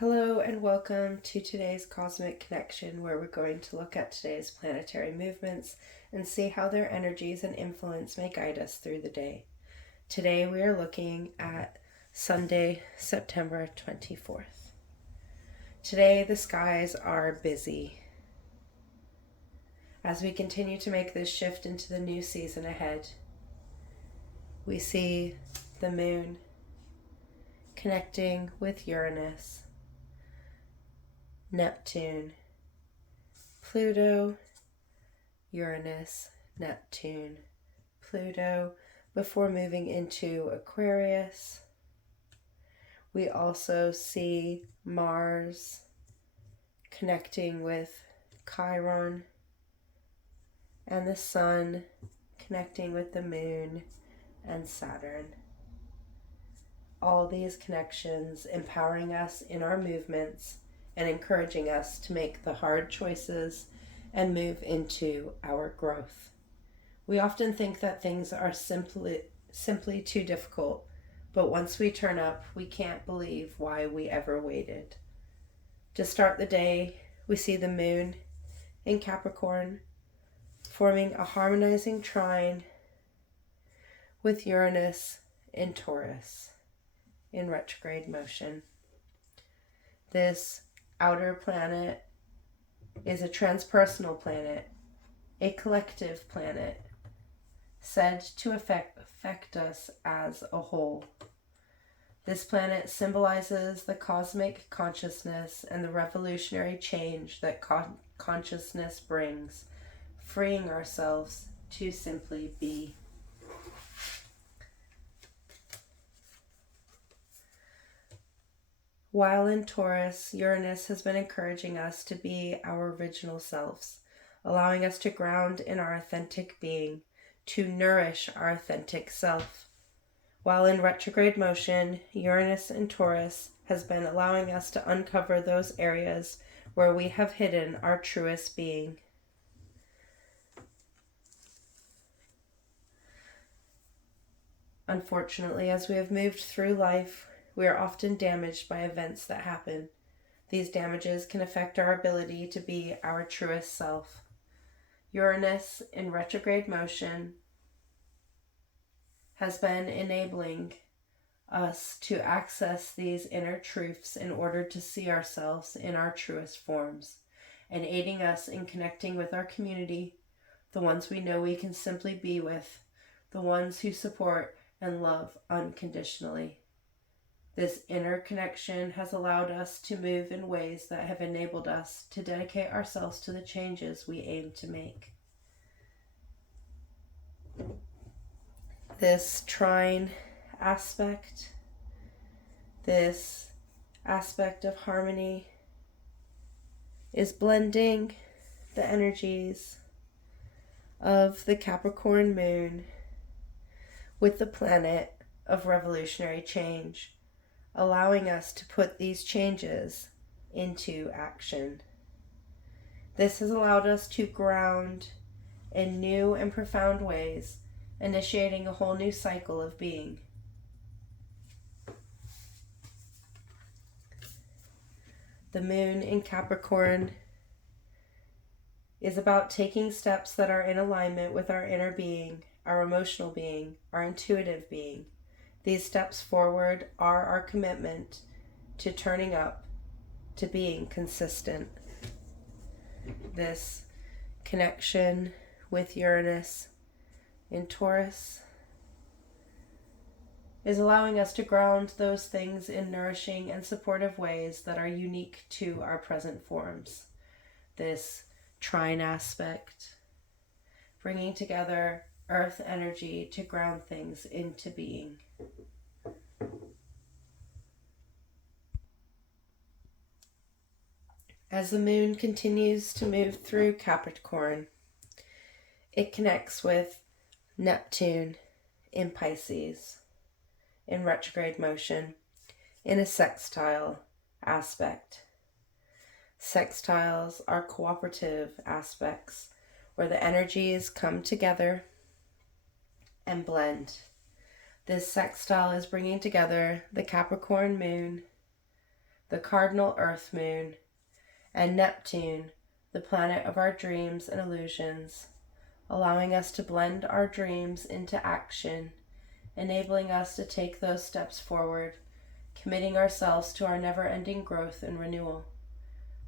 Hello and welcome to today's Cosmic Connection, where we're going to look at today's planetary movements and see how their energies and influence may guide us through the day. Today we are looking at Sunday, September 24th. Today the skies are busy. As we continue to make this shift into the new season ahead, we see the moon connecting with Uranus, Neptune, Pluto, Uranus, Neptune, Pluto, before moving into Aquarius. We also see Mars connecting with Chiron, and the Sun connecting with the Moon and Saturn. All these connections empowering us in our movements and encouraging us to make the hard choices and move into our growth. We often think that things are simply too difficult, but once we turn up, we can't believe why we ever waited. To start the day, we see the moon in Capricorn forming a harmonizing trine with Uranus in Taurus in retrograde motion. This outer planet is a transpersonal planet, a collective planet, said to affect us as a whole. This planet symbolizes the cosmic consciousness and the revolutionary change that consciousness brings, freeing ourselves to simply be. While in Taurus, Uranus has been encouraging us to be our original selves, allowing us to ground in our authentic being, to nourish our authentic self. While in retrograde motion, Uranus in Taurus has been allowing us to uncover those areas where we have hidden our truest being. Unfortunately, as we have moved through life, we are often damaged by events that happen. These damages can affect our ability to be our truest self. Uranus in retrograde motion has been enabling us to access these inner truths in order to see ourselves in our truest forms, and aiding us in connecting with our community, the ones we know we can simply be with, the ones who support and love unconditionally. This inner connection has allowed us to move in ways that have enabled us to dedicate ourselves to the changes we aim to make. This trine aspect, this aspect of harmony, is blending the energies of the Capricorn moon with the planet of revolutionary change, allowing us to put these changes into action. This has allowed us to ground in new and profound ways, initiating a whole new cycle of being. The moon in Capricorn is about taking steps that are in alignment with our inner being, our emotional being, our intuitive being. These steps forward are our commitment to turning up, to being consistent. This connection with Uranus in Taurus is allowing us to ground those things in nourishing and supportive ways that are unique to our present forms. This trine aspect, bringing together earth energy to ground things into being. As the moon continues to move through Capricorn, it connects with Neptune in Pisces in retrograde motion in a sextile aspect. Sextiles are cooperative aspects where the energies come together and blend. This sextile is bringing together the Capricorn moon, the cardinal earth moon, and Neptune, the planet of our dreams and illusions, allowing us to blend our dreams into action, enabling us to take those steps forward, committing ourselves to our never-ending growth and renewal.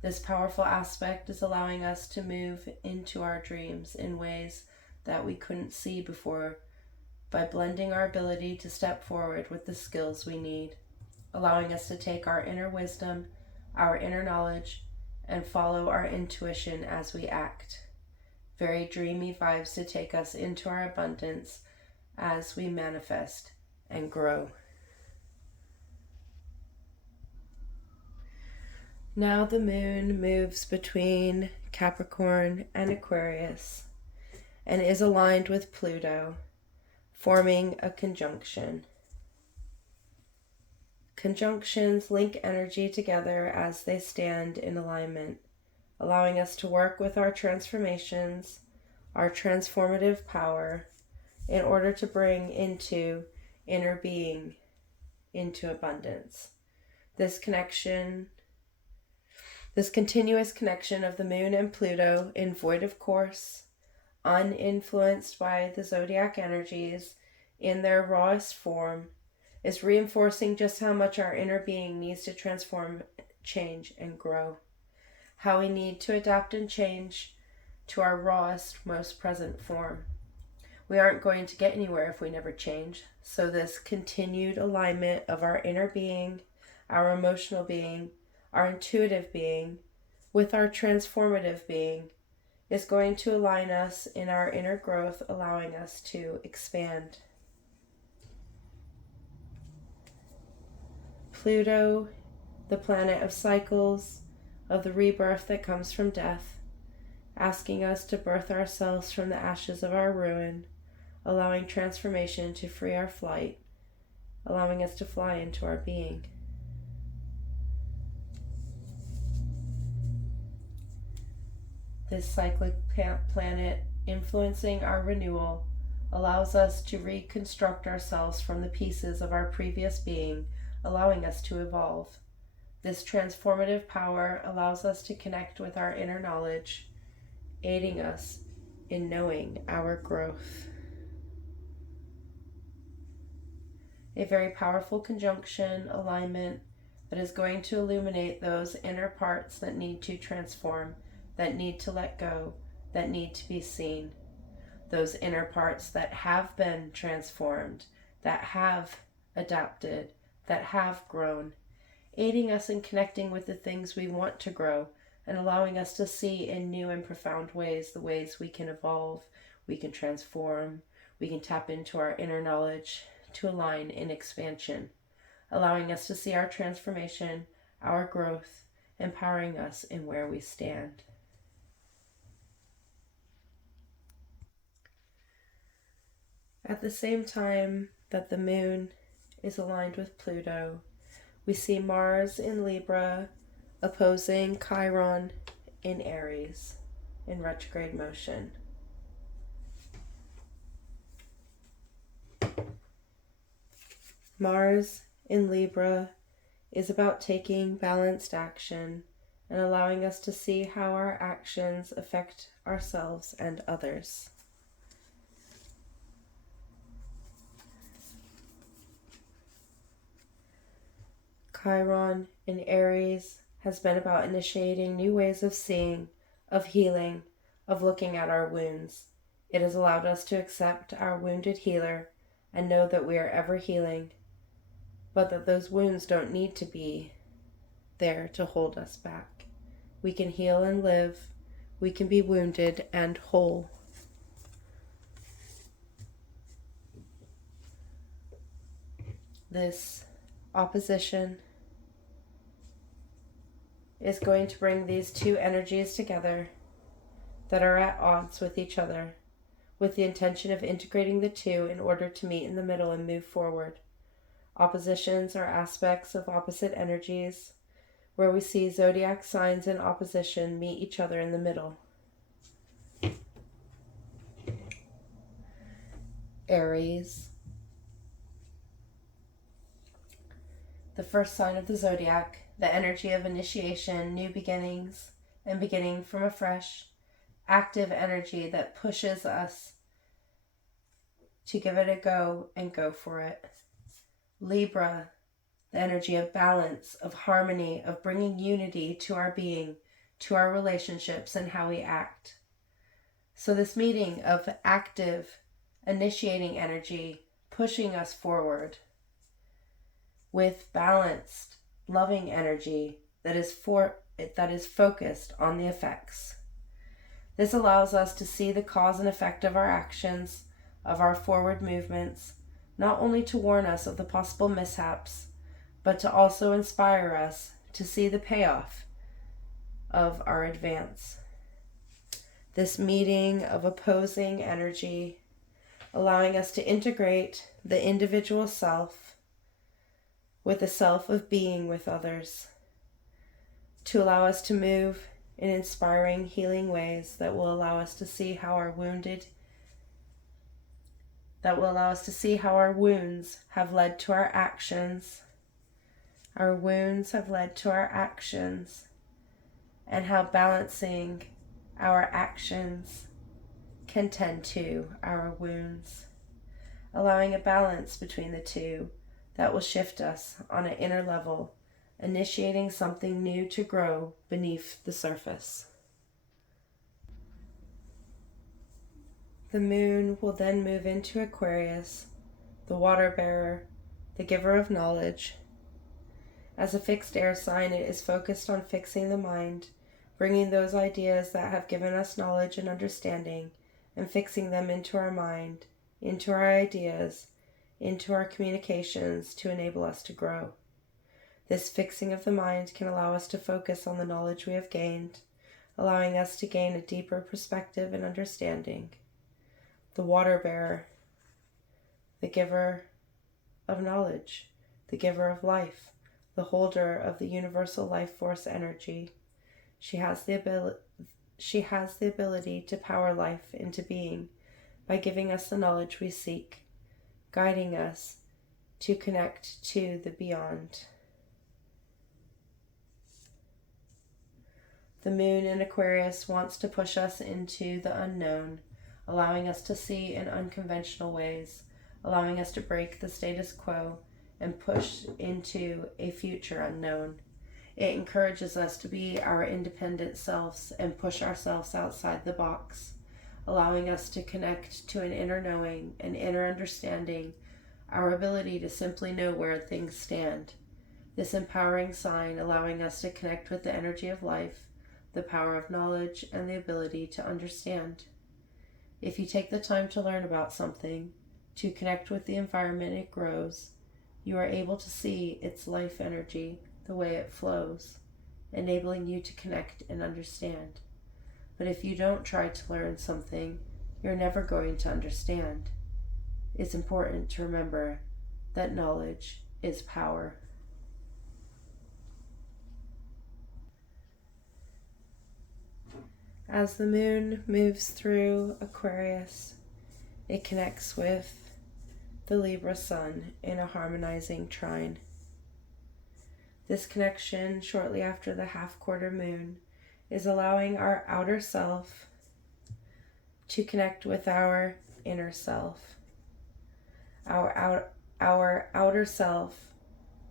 This powerful aspect is allowing us to move into our dreams in ways that we couldn't see before by blending our ability to step forward with the skills we need, allowing us to take our inner wisdom, our inner knowledge, and follow our intuition as we act. Very dreamy vibes to take us into our abundance as we manifest and grow. Now the moon moves between Capricorn and Aquarius and is aligned with Pluto, forming a conjunction. Conjunctions link energy together as they stand in alignment, allowing us to work with our transformations, our transformative power, in order to bring into inner being, into abundance. This continuous connection of the moon and Pluto in void of course, uninfluenced by the zodiac energies in their rawest form, is reinforcing just how much our inner being needs to transform, change, and grow. How we need to adapt and change to our rawest, most present form. We aren't going to get anywhere if we never change. So this continued alignment of our inner being, our emotional being, our intuitive being, with our transformative being, is going to align us in our inner growth, allowing us to expand. Pluto, the planet of cycles, of the rebirth that comes from death, asking us to birth ourselves from the ashes of our ruin, allowing transformation to free our flight, allowing us to fly into our being. This cyclic planet influencing our renewal allows us to reconstruct ourselves from the pieces of our previous being, allowing us to evolve. This transformative power allows us to connect with our inner knowledge, aiding us in knowing our growth. A very powerful conjunction alignment that is going to illuminate those inner parts that need to transform, that need to let go, that need to be seen. Those inner parts that have been transformed, that have adapted, that have grown, aiding us in connecting with the things we want to grow and allowing us to see in new and profound ways the ways we can evolve, we can transform, we can tap into our inner knowledge to align in expansion, allowing us to see our transformation, our growth, empowering us in where we stand. At the same time that the moon is aligned with Pluto, we see Mars in Libra opposing Chiron in Aries in retrograde motion. Mars in Libra is about taking balanced action and allowing us to see how our actions affect ourselves and others. Chiron in Aries has been about initiating new ways of seeing, of healing, of looking at our wounds. It has allowed us to accept our wounded healer and know that we are ever healing, but that those wounds don't need to be there to hold us back. We can heal and live. We can be wounded and whole. This opposition is going to bring these two energies together that are at odds with each other, with the intention of integrating the two in order to meet in the middle and move forward. Oppositions are aspects of opposite energies, where we see zodiac signs in opposition meet each other in the middle. Aries the first sign of the zodiac, the energy of initiation, new beginnings, and beginning from a fresh, active energy that pushes us to give it a go and go for it. Libra, the energy of balance, of harmony, of bringing unity to our being, to our relationships, and how we act. So this meeting of active, initiating energy, pushing us forward, with balanced, loving energy that is focused on the effects. This allows us to see the cause and effect of our actions, of our forward movements, not only to warn us of the possible mishaps, but to also inspire us to see the payoff of our advance. This meeting of opposing energy, allowing us to integrate the individual self with the self of being with others, to allow us to move in inspiring, healing ways that will allow us to see how our wounds have led to our actions. Our wounds have led to our actions, and how balancing our actions can tend to our wounds, allowing a balance between the two that will shift us on an inner level, initiating something new to grow beneath the surface. The moon will then move into Aquarius, the water bearer, the giver of knowledge. As a fixed air sign, it is focused on fixing the mind, bringing those ideas that have given us knowledge and understanding, and fixing them into our mind, into our ideas, into our communications to enable us to grow. This fixing of the mind can allow us to focus on the knowledge we have gained, allowing us to gain a deeper perspective and understanding. The water bearer, the giver of knowledge, the giver of life, the holder of the universal life force energy. She has the ability to power life into being by giving us the knowledge we seek, guiding us to connect to the beyond. The moon in Aquarius wants to push us into the unknown, allowing us to see in unconventional ways, allowing us to break the status quo and push into a future unknown. It encourages us to be our independent selves and push ourselves outside the box, allowing us to connect to an inner knowing, an inner understanding, our ability to simply know where things stand. This empowering sign allowing us to connect with the energy of life, the power of knowledge, and the ability to understand. If you take the time to learn about something, to connect with the environment it grows, you are able to see its life energy, the way it flows, enabling you to connect and understand. But if you don't try to learn something, you're never going to understand. It's important to remember that knowledge is power. As the moon moves through Aquarius, it connects with the Libra sun in a harmonizing trine. This connection, shortly after the half-quarter moon, is allowing our outer self to connect with our inner self. Our outer self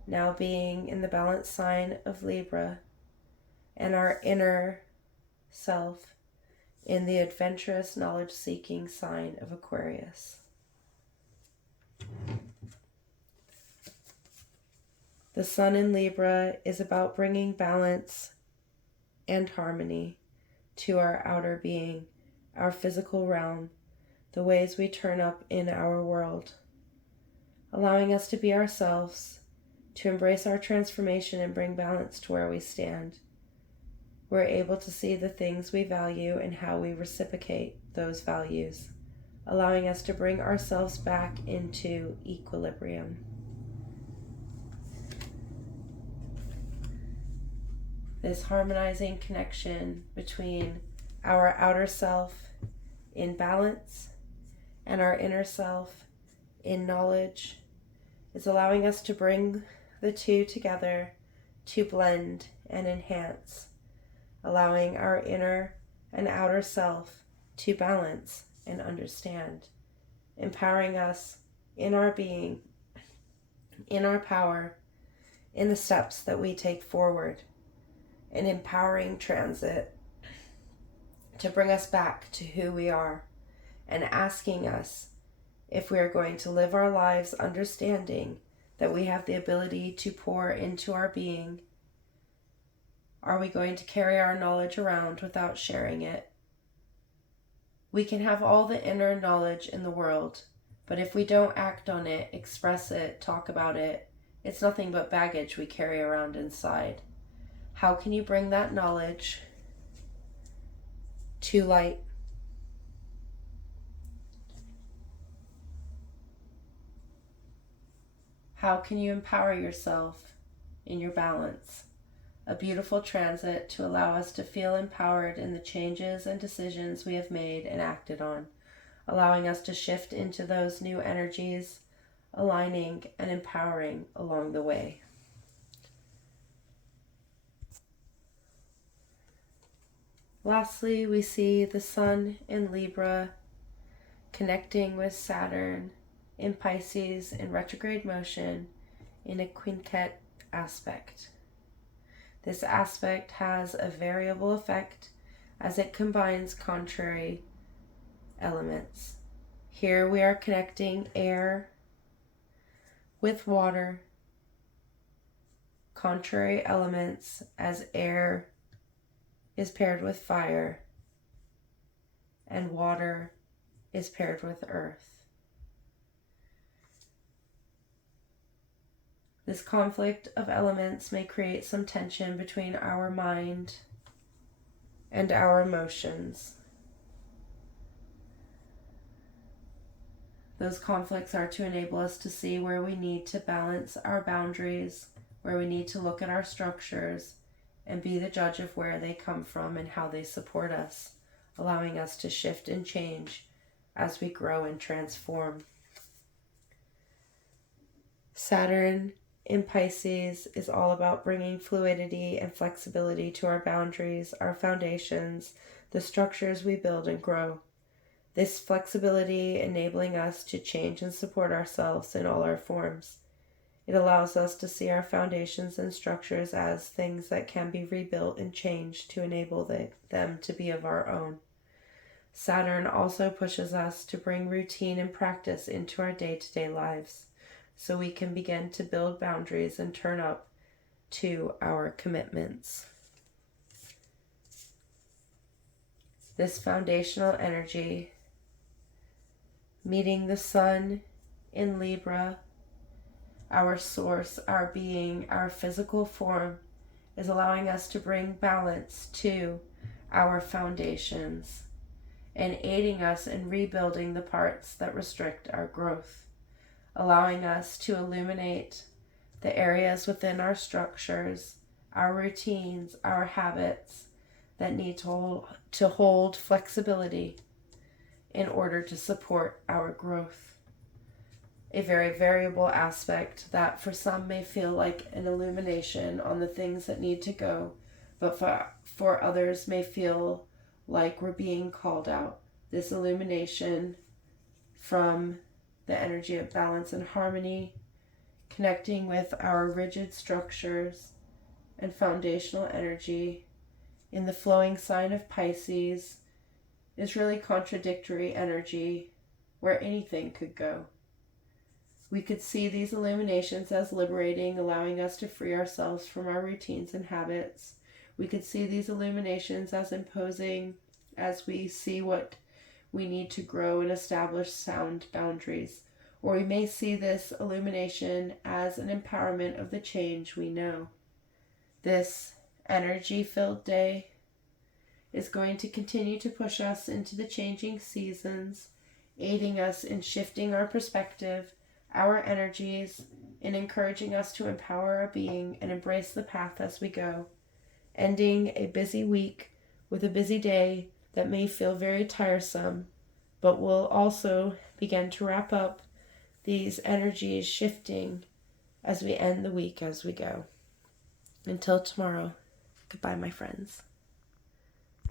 now being in the balanced sign of Libra, and our inner self in the adventurous, knowledge-seeking sign of Aquarius. The sun in Libra is about bringing balance and harmony to our outer being, our physical realm, the ways we turn up in our world, allowing us to be ourselves, to embrace our transformation and bring balance to where we stand. We're able to see the things we value and how we reciprocate those values, allowing us to bring ourselves back into equilibrium. This harmonizing connection between our outer self in balance and our inner self in knowledge is allowing us to bring the two together to blend and enhance, allowing our inner and outer self to balance and understand, empowering us in our being, in our power, in the steps that we take forward, an empowering transit to bring us back to who we are and asking us if we are going to live our lives understanding that we have the ability to pour into our being. Are we going to carry our knowledge around without sharing it? We can have all the inner knowledge in the world, but if we don't act on it, express it, talk about it, it's nothing but baggage we carry around inside. How can you bring that knowledge to light? How can you empower yourself in your balance? A beautiful transit to allow us to feel empowered in the changes and decisions we have made and acted on, allowing us to shift into those new energies, aligning and empowering along the way. Lastly, we see the Sun in Libra connecting with Saturn in Pisces in retrograde motion in a quintet aspect. This aspect has a variable effect as it combines contrary elements. Here we are connecting air with water, contrary elements as air is paired with fire and water is paired with earth. This conflict of elements may create some tension between our mind and our emotions. Those conflicts are to enable us to see where we need to balance our boundaries, where we need to look at our structures and be the judge of where they come from and how they support us, allowing us to shift and change as we grow and transform. Saturn in Pisces is all about bringing fluidity and flexibility to our boundaries, our foundations, the structures we build and grow. This flexibility enabling us to change and support ourselves in all our forms. It allows us to see our foundations and structures as things that can be rebuilt and changed to enable them to be of our own. Saturn also pushes us to bring routine and practice into our day-to-day lives, so we can begin to build boundaries and turn up to our commitments. This foundational energy, meeting the Sun in Libra, our source, our being, our physical form, is allowing us to bring balance to our foundations and aiding us in rebuilding the parts that restrict our growth, allowing us to illuminate the areas within our structures, our routines, our habits that need to hold flexibility in order to support our growth. A very variable aspect that for some may feel like an illumination on the things that need to go, but for others may feel like we're being called out. This illumination from the energy of balance and harmony, connecting with our rigid structures and foundational energy in the flowing sign of Pisces, is really contradictory energy where anything could go. We could see these illuminations as liberating, allowing us to free ourselves from our routines and habits. We could see these illuminations as imposing as we see what we need to grow and establish sound boundaries. Or we may see this illumination as an empowerment of the change we know. This energy-filled day is going to continue to push us into the changing seasons, aiding us in shifting our perspective, our energies, in encouraging us to empower our being and embrace the path as we go, ending a busy week with a busy day that may feel very tiresome, but will also begin to wrap up these energies shifting as we end the week as we go. Until tomorrow, goodbye, my friends.